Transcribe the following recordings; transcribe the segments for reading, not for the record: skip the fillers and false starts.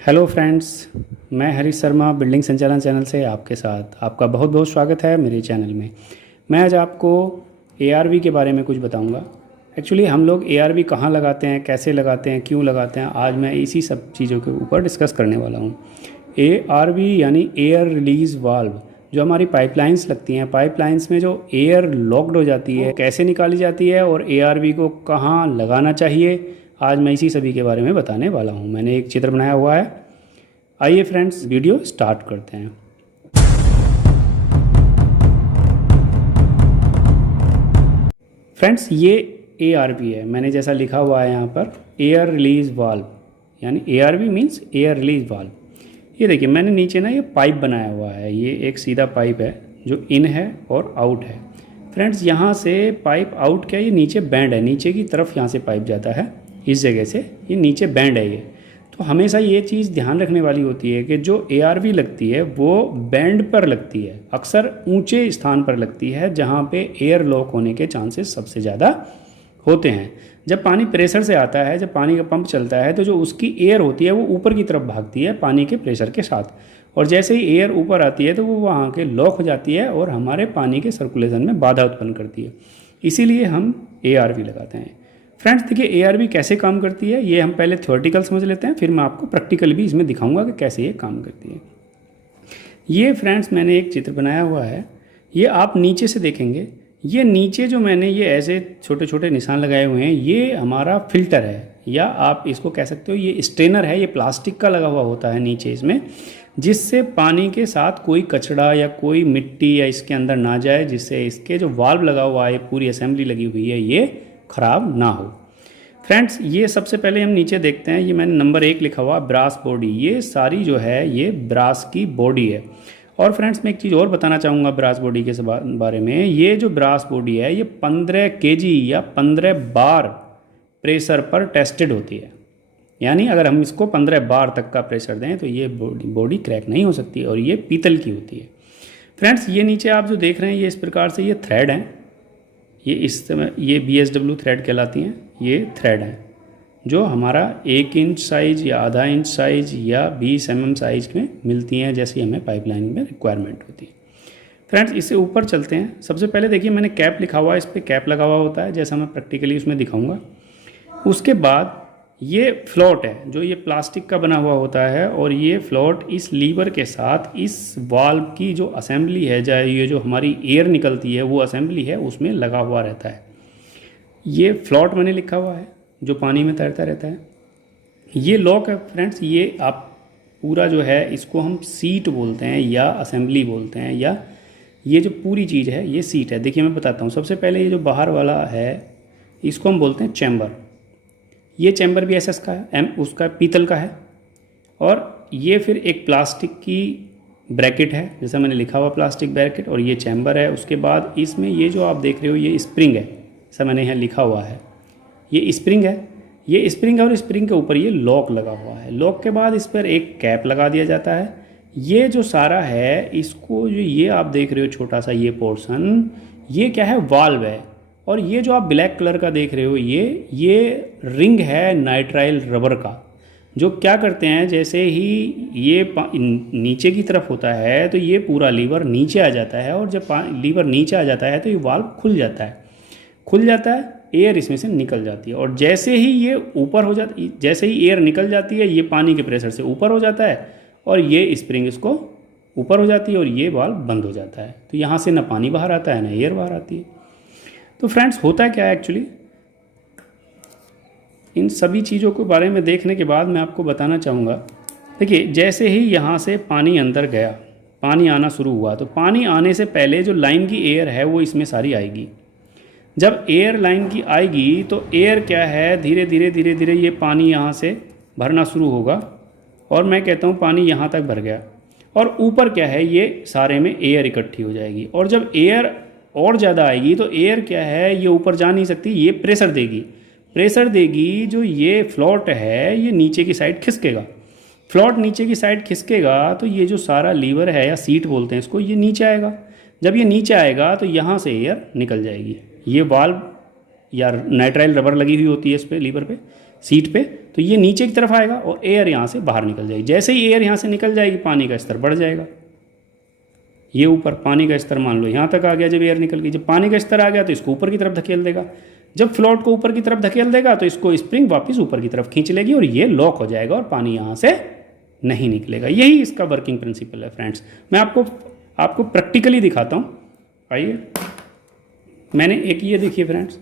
Hello friends, मैं Harish Sharma building संचालन channel से आपके साथ आपका बहुत बहुत स्वागत है मेरे चैनल में। मैं आज आपको एआरवी के बारे में कुछ बताऊंगा। एक्चुअली हम लोग एआरवी कहाँ लगाते हैं, कैसे लगाते हैं, क्यों लगाते हैं, आज मैं इसी सब चीज़ों के ऊपर डिस्कस करने वाला हूँ। एआरवी यानी एयर रिलीज़ वाल्व, जो हमारी पाइपलाइंस लगती हैं, पाइपलाइंस में जो एयर लॉक्ड हो जाती है कैसे निकाली जाती है और एआरवी को कहाँ लगाना चाहिए, आज मैं इसी सभी के बारे में बताने वाला हूँ। मैंने एक चित्र बनाया हुआ है। आइए फ्रेंड्स, वीडियो स्टार्ट करते हैं। फ्रेंड्स, ये एआरवी है, मैंने जैसा लिखा हुआ है यहाँ पर एयर रिलीज वाल्व, यानी ARV means air release valve. ये देखिए, मैंने नीचे ना ये पाइप बनाया हुआ है। ये एक सीधा पाइप है जो इन है और आउट है। फ्रेंड्स, यहाँ से पाइप आउट क्या, ये नीचे बैंड है, नीचे की तरफ यहाँ से पाइप जाता है, इस जगह से ये नीचे बैंड है। ये तो हमेशा ये चीज़ ध्यान रखने वाली होती है कि जो एआरवी लगती है वो बैंड पर लगती है, अक्सर ऊंचे स्थान पर लगती है जहाँ पे एयर लॉक होने के चांसेस सबसे ज़्यादा होते हैं। जब पानी प्रेशर से आता है, जब पानी का पंप चलता है, तो जो उसकी एयर होती है वो ऊपर की तरफ भागती है पानी के प्रेशर के साथ, और जैसे ही एयर ऊपर आती है तो वो वहाँ के लॉक हो जाती है और हमारे पानी के सर्कुलेशन में बाधा उत्पन्न करती है। इसीलिए हम एआरवी लगाते हैं। फ्रेंड्स, देखिए एआरवी कैसे काम करती है, ये हम पहले थ्योरेटिकल समझ लेते हैं, फिर मैं आपको प्रैक्टिकल भी इसमें दिखाऊंगा कि कैसे ये काम करती है। ये फ्रेंड्स, मैंने एक चित्र बनाया हुआ है। ये आप नीचे से देखेंगे, ये नीचे जो मैंने ये ऐसे छोटे छोटे निशान लगाए हुए हैं, ये हमारा फिल्टर है, या आप इसको कह सकते हो ये स्ट्रेनर है। ये प्लास्टिक का लगा हुआ होता है नीचे इसमें, जिससे पानी के साथ कोई कचड़ा या कोई मिट्टी या इसके अंदर ना जाए, जिससे इसके जो वाल्व लगा हुआ है, पूरी असेंबली लगी हुई है, ये ख़राब ना हो। फ्रेंड्स, ये सबसे पहले हम नीचे देखते हैं। ये मैंने नंबर 1 लिखा हुआ ब्रास बॉडी। ये सारी जो है ये ब्रास की बॉडी है। और फ्रेंड्स, मैं एक चीज़ और बताना चाहूँगा ब्रास बॉडी के बारे में। ये जो ब्रास बॉडी है ये 15 केजी या 15 बार प्रेशर पर टेस्टेड होती है। यानी अगर हम इसको 15 बार तक का प्रेशर दें तो ये बॉडी क्रैक नहीं हो सकती, और ये पीतल की होती है। फ्रेंड्स, ये नीचे आप जो देख रहे हैं ये इस प्रकार से ये थ्रेड हैं। ये इस समय ये BSW थ्रेड कहलाती हैं। ये थ्रेड हैं जो हमारा 1 इंच साइज या आधा इंच साइज या 20 mm साइज में मिलती हैं, जैसी हमें पाइपलाइन में रिक्वायरमेंट होती है। फ्रेंड्स, इससे ऊपर चलते हैं। सबसे पहले देखिए, मैंने कैप लिखा हुआ है, इस पर कैप लगा हुआ होता है, जैसा मैं प्रैक्टिकली उसमें दिखाऊंगा। उसके बाद ये फ्लोट है जो ये प्लास्टिक का बना हुआ होता है, और ये फ्लोट इस लीवर के साथ इस वाल्व की जो असेंबली है, चाहे ये जो हमारी एयर निकलती है वो असेंबली है, उसमें लगा हुआ रहता है। ये फ्लोट मैंने लिखा हुआ है जो पानी में तैरता रहता है। ये लॉक है फ्रेंड्स। ये आप पूरा जो है इसको हम सीट बोलते हैं या असेंबली बोलते हैं, या ये जो पूरी चीज़ है ये सीट है। देखिए मैं बताता हूँ। सबसे पहले ये जो बाहर वाला है इसको हम बोलते हैं चैम्बर। ये चैम्बर भी SS का है, उसका पीतल का है। और ये फिर एक प्लास्टिक की ब्रैकेट है, जैसा मैंने लिखा हुआ प्लास्टिक ब्रैकेट, और ये चैम्बर है। उसके बाद इसमें ये जो आप देख रहे हो ये स्प्रिंग है, जैसा मैंने यहाँ लिखा हुआ है, ये स्प्रिंग है। ये स्प्रिंग है और स्प्रिंग के ऊपर ये लॉक लगा हुआ है। लॉक के बाद इस पर एक कैप लगा दिया जाता है। ये जो सारा है इसको, जो ये आप देख रहे हो छोटा सा ये पोर्शन, ये क्या है, वाल्व है। और ये जो आप ब्लैक कलर का देख रहे हो ये रिंग है नाइट्राइल रबर का, जो क्या करते हैं, जैसे ही ये नीचे की तरफ होता है तो ये पूरा लीवर नीचे आ जाता है, और जब लीवर नीचे आ जाता है तो ये वाल्व खुल जाता है, एयर इसमें से निकल जाती है। और जैसे ही ये ऊपर हो जाती, जैसे ही एयर निकल जाती है, ये पानी के प्रेशर से ऊपर हो जाता है, और ये स्प्रिंग इसको ऊपर हो जाती है, और ये वाल्व बंद हो जाता है। तो यहाँ से ना पानी बाहर आता है ना एयर बाहर आती है। तो फ्रेंड्स, होता क्या है एक्चुअली, इन सभी चीज़ों के बारे में देखने के बाद मैं आपको बताना चाहूँगा। देखिए, जैसे ही यहाँ से पानी अंदर गया, पानी आना शुरू हुआ, तो पानी आने से पहले जो लाइन की एयर है वो इसमें सारी आएगी। जब एयर लाइन की आएगी तो एयर क्या है, धीरे धीरे ये पानी यहाँ से भरना शुरू होगा, और मैं कहता हूँ पानी यहाँ तक भर गया। और ऊपर क्या है, ये सारे में एयर इकट्ठी हो जाएगी। और जब एयर और ज़्यादा आएगी तो एयर क्या है, ये ऊपर जा नहीं सकती, ये प्रेशर देगी। जो ये फ्लोट है ये नीचे की साइड खिसकेगा। फ्लोट नीचे की साइड खिसकेगा तो ये जो सारा लीवर है, या सीट बोलते हैं इसको, ये नीचे आएगा। जब ये नीचे आएगा तो यहाँ से एयर निकल जाएगी। ये वाल्व या नाइट्राइल रबर लगी हुई होती है इस पर, लीवर पे, सीट पे, तो ये नीचे की तरफ आएगा और एयर यहाँ से बाहर निकल जाएगी। जैसे ही एयर यहाँ से निकल जाएगी पानी का स्तर बढ़ जाएगा। ये ऊपर पानी का स्तर मान लो यहाँ तक आ गया जब एयर निकल गई, जब पानी का स्तर आ गया तो इसको ऊपर की तरफ धकेल देगा। जब फ्लोट को ऊपर की तरफ धकेल देगा तो इसको स्प्रिंग वापस ऊपर की तरफ खींच लेगी और ये लॉक हो जाएगा और पानी यहाँ से नहीं निकलेगा। यही इसका वर्किंग प्रिंसिपल है फ्रेंड्स। मैं आपको प्रैक्टिकली दिखाता हूँ। आइए, मैंने एक ये देखिए फ्रेंड्स,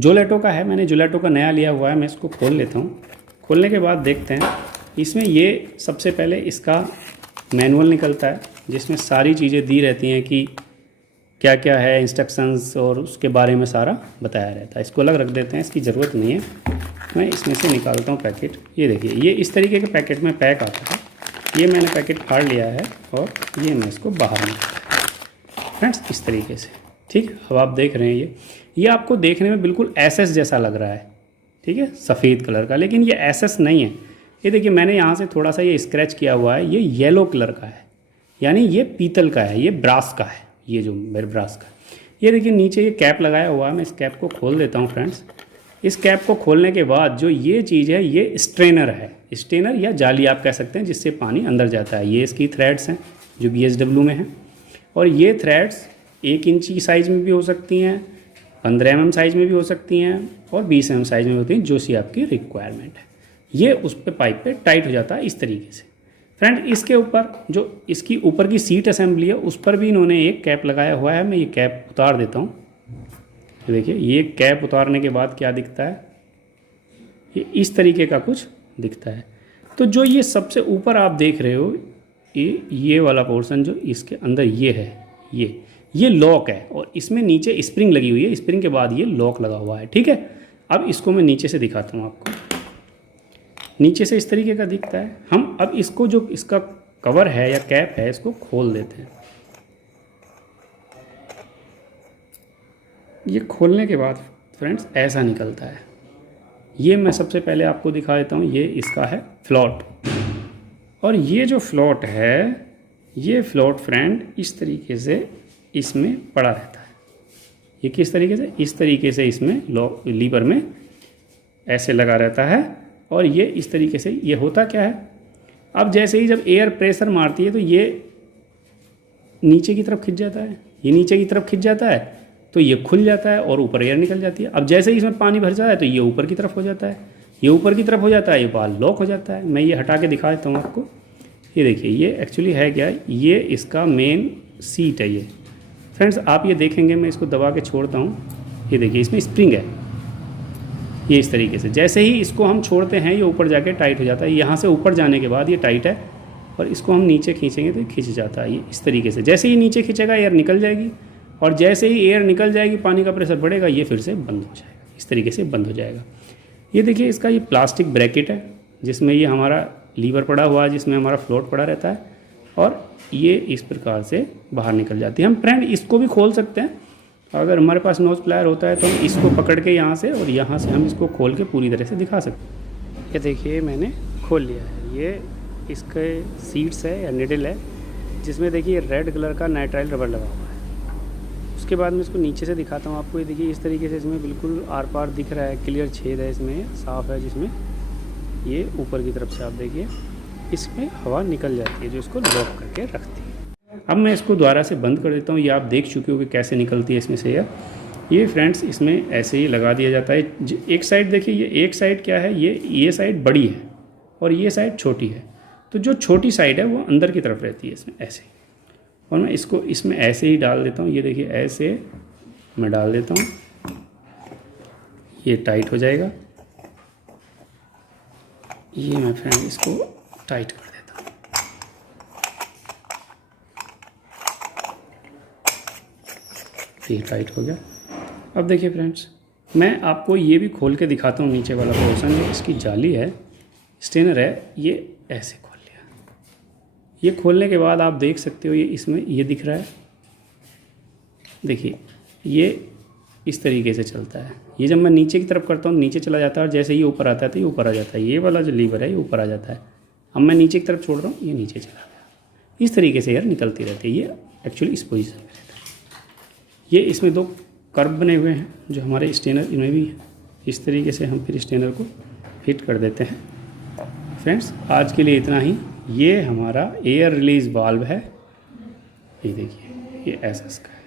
जोलेटो का है, मैंने जोलेटो का नया लिया हुआ है। मैं इसको खोल लेता हूँ। खोलने के बाद देखते हैं इसमें ये सबसे पहले इसका मैनुअल निकलता है जिसमें सारी चीज़ें दी रहती हैं कि क्या क्या है, इंस्ट्रक्शंस और उसके बारे में सारा बताया रहता है। इसको अलग रख देते हैं, इसकी ज़रूरत नहीं है। मैं इसमें से निकालता हूँ पैकेट। ये देखिए, ये इस तरीके के पैकेट में पैक आता था। ये मैंने पैकेट फाड़ लिया है और ये मैं इसको बाहर निकालता हूँ फ्रेंड्स, इस तरीके से। ठीक, अब आप देख रहे हैं ये आपको देखने में बिल्कुल एसएस जैसा लग रहा है, ठीक है, सफ़ेद कलर का, लेकिन ये एसएस नहीं है। ये देखिए, मैंने यहाँ से थोड़ा सा ये स्क्रैच किया हुआ है, ये येलो कलर का है, यानी ये पीतल का है, ये ब्रास का है, ये जो मेरे ब्रास का। ये देखिए नीचे ये कैप लगाया हुआ है। मैं इस कैप को खोल देता हूँ फ्रेंड्स। इस कैप को खोलने के बाद जो ये चीज़ है, ये स्ट्रेनर है, स्ट्रेनर या जाली आप कह सकते हैं, जिससे पानी अंदर जाता है। ये इसकी थ्रेड्स हैं जो BHW में हैं, और ये थ्रेड्स 1 इंच की साइज़ में भी हो सकती हैं, 15 mm साइज़ में भी हो सकती हैं और 20 mm साइज़ में होती हैं, जो सी आपकी रिक्वायरमेंट है। ये उस पर पाइप पे टाइट हो जाता है इस तरीके से फ्रेंड। इसके ऊपर जो इसकी ऊपर की सीट असेंबली है उस पर भी इन्होंने एक कैप लगाया हुआ है। मैं ये कैप उतार देता हूँ। तो देखिए, ये कैप उतारने के बाद क्या दिखता है, ये इस तरीके का कुछ दिखता है। तो जो ये सबसे ऊपर आप देख रहे हो, ये वाला पोर्शन जो इसके अंदर ये है, ये लॉक है और इसमें नीचे स्प्रिंग लगी हुई है। स्प्रिंग के बाद ये लॉक लगा हुआ है, ठीक है। अब इसको मैं नीचे से दिखाता हूँ आपको। नीचे से इस तरीके का दिखता है। हम अब इसको, जो इसका कवर है या कैप है, इसको खोल देते हैं। ये खोलने के बाद फ्रेंड्स ऐसा निकलता है। ये मैं सबसे पहले आपको दिखा देता हूँ। ये इसका है फ्लोट, और ये जो फ्लोट है, ये फ्लोट फ्रेंड इस तरीके से इसमें पड़ा रहता है। ये किस तरीके से, इस तरीके से इसमें लीवर में ऐसे लगा रहता है, और ये इस तरीके से, ये होता क्या है, अब जैसे ही जब एयर प्रेशर मारती है तो ये नीचे की तरफ खिंच जाता है। ये नीचे की तरफ खिंच जाता है तो ये खुल जाता है और ऊपर एयर निकल जाती है। अब जैसे ही इसमें पानी भर जाता है तो ये ऊपर की तरफ हो जाता है, ये ऊपर की तरफ हो जाता है, ये बाल लॉक हो जाता है। मैं ये हटा के दिखा देता हूँ आपको। ये देखिए, ये एक्चुअली है क्या, ये इसका मेन सीट है। ये फ्रेंड्स आप ये देखेंगे, मैं इसको दबा के छोड़ता हूँ। ये देखिए, इसमें स्प्रिंग है, ये इस तरीके से। जैसे ही इसको हम छोड़ते हैं ये ऊपर जाके टाइट हो जाता है। यहाँ से ऊपर जाने के बाद ये टाइट है, और इसको हम नीचे खींचेंगे तो खिंच जाता है। ये इस तरीके से, जैसे ही नीचे खींचेगा एयर निकल जाएगी, और जैसे ही एयर निकल जाएगी पानी का प्रेशर बढ़ेगा, ये फिर से बंद हो जाएगा। इस तरीके से बंद हो जाएगा। ये देखिए, इसका ये प्लास्टिक ब्रैकेट है जिसमें ये हमारा लीवर पड़ा हुआ है, जिसमें हमारा फ्लोट पड़ा रहता है, और ये इस प्रकार से बाहर निकल जाती है। हम फ्रेंड इसको भी खोल सकते हैं। अगर हमारे पास नोज प्लायर होता है तो हम इसको पकड़ के यहाँ से, और यहाँ से हम इसको खोल के पूरी तरह से दिखा सकते हैं। ये देखिए, मैंने खोल लिया है। ये इसके सीट्स है या निडल है, जिसमें देखिए रेड कलर का नाइट्राइल रबर लगा हुआ है। उसके बाद मैं इसको नीचे से दिखाता हूँ आपको। ये देखिए, इस तरीके से इसमें बिल्कुल आर पार दिख रहा है, क्लियर छेद है इसमें, साफ़ है, जिसमें ये ऊपर की तरफ से आप देखिए इसमें हवा निकल जाती है, जो इसको लॉक करके रखती है। अब मैं इसको दोबारा से बंद कर देता हूँ। ये आप देख चुके हो कि कैसे निकलती है इसमें से एयर। ये फ्रेंड्स इसमें ऐसे ही लगा दिया जाता है। एक साइड देखिए, ये एक साइड क्या है, ये साइड बड़ी है और ये साइड छोटी है। तो जो छोटी साइड है वो अंदर की तरफ रहती है इसमें ऐसे, और मैं इसको इसमें ऐसे ही डाल देता हूँ। ये देखिए, ऐसे मैं डाल देता हूँ, ये टाइट हो जाएगा। ये मैं फ्रेंड इसको टाइट कर देता हूँ। ये टाइट हो गया। अब देखिए फ्रेंड्स, मैं आपको ये भी खोल के दिखाता हूँ। नीचे वाला पोर्शन जो इसकी जाली है, स्ट्रेनर है, ये ऐसे खोल लिया। ये खोलने के बाद आप देख सकते हो, ये इसमें ये दिख रहा है, देखिए ये इस तरीके से चलता है। ये जब मैं नीचे की तरफ करता हूँ नीचे चला जाता है, और जैसे ये ऊपर आता है तो ये ऊपर आ जाता है। ये वाला जो लीवर है ये ऊपर आ जाता है। अब मैं नीचे की तरफ छोड़ रहा हूँ, ये नीचे चला गया। इस तरीके से एयर निकलती रहती है। ये एक्चुअली इस पोजीशन में रहता है। ये इसमें 2 कर्व बने हुए हैं जो हमारे स्ट्रेनर, इनमें भी है। इस तरीके से हम फिर स्ट्रेनर को फिट कर देते हैं। फ्रेंड्स आज के लिए इतना ही। ये हमारा एयर रिलीज वाल्व है, ये देखिए, ये एसएस का है।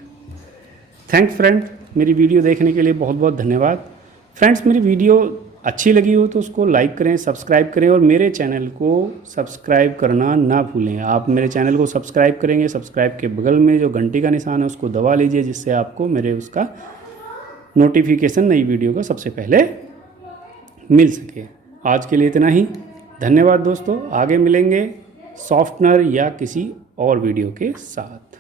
थैंक्स फ्रेंड, मेरी वीडियो देखने के लिए बहुत बहुत धन्यवाद। फ्रेंड्स मेरी वीडियो अच्छी लगी हो तो उसको लाइक करें, सब्सक्राइब करें और मेरे चैनल को सब्सक्राइब करना ना भूलें। आप मेरे चैनल को सब्सक्राइब करेंगे, सब्सक्राइब के बगल में जो घंटी का निशान है उसको दबा लीजिए, जिससे आपको मेरे उसका नोटिफिकेशन नई वीडियो का सबसे पहले मिल सके। आज के लिए इतना ही, धन्यवाद दोस्तों। आगे मिलेंगे सॉफ्टनर या किसी और वीडियो के साथ।